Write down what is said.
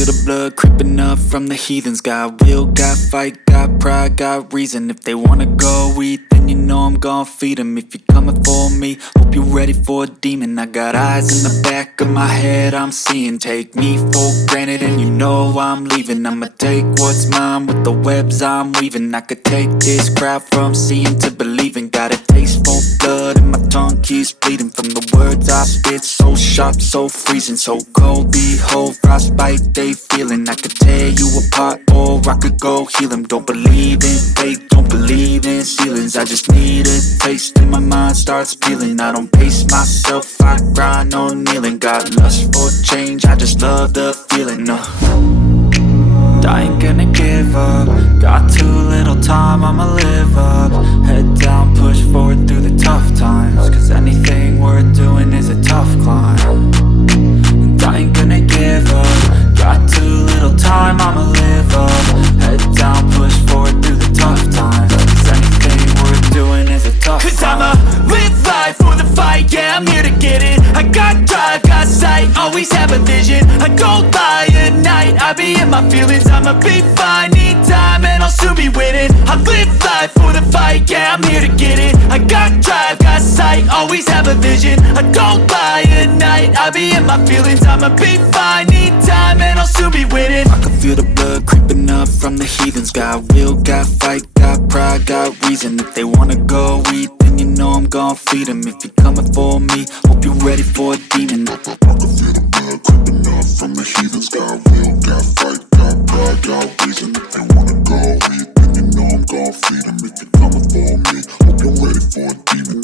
feel the blood creeping up from the heathens. Got will, got fight, got pride, got reason. If they wanna go eat, then you know I'm gon' feed them. If you're coming for me, hope you're ready for a demon. I got eyes in the back of my head, I'm seeing. Take me for granted and you know I'm leaving. I'ma take what's mine with the webs I'm weaving. I could take this crowd from seeing to believing. Got a taste for blood and my tongue keeps bleeding from the words I spit. So sharp, so freezing, so cold. Behold, frostbite they feeling. I could tear you apart or I could go heal them. Don't believe in fate, don't believe in ceilings. I just need a taste and my mind starts peeling. I don't pace myself, I grind on kneeling. Got lust for change, I just love the feeling. I ain't gonna give up. Got too little time, I'ma live up. Head down, push forward through the tough times. Cause anything worth doing is a tough climb. And I ain't gonna give up. Got too little time, I'ma live up. Head down, push forward through the tough times. Cause anything worth doing is a tough climb. Cause I'ma live life for the fight, yeah, I'm here to get it. I got drive, got sight, always have a vision. I don't lie at night, I be in my feelings. I'ma be fine, need time and I'll soon be winning. I live life for the fight, yeah, I'm here to get it. I got drive, got sight, always have a vision. I don't lie at night, I be in my feelings. I'ma be fine, need time and I'll soon be winning. I can feel the blood creeping up from the heathens. Got will, got fight, got pride, got reason. If they wanna go eat, then you know I'm gon' feed them. If you're coming for me, hope you're ready for a demon. I can feel the blood creeping up from the heathens. Got will, got fight, got pride, got reason. If they wanna go eat, then you know I'm gon' feed them. If you're coming for me, hope you're ready for a demon.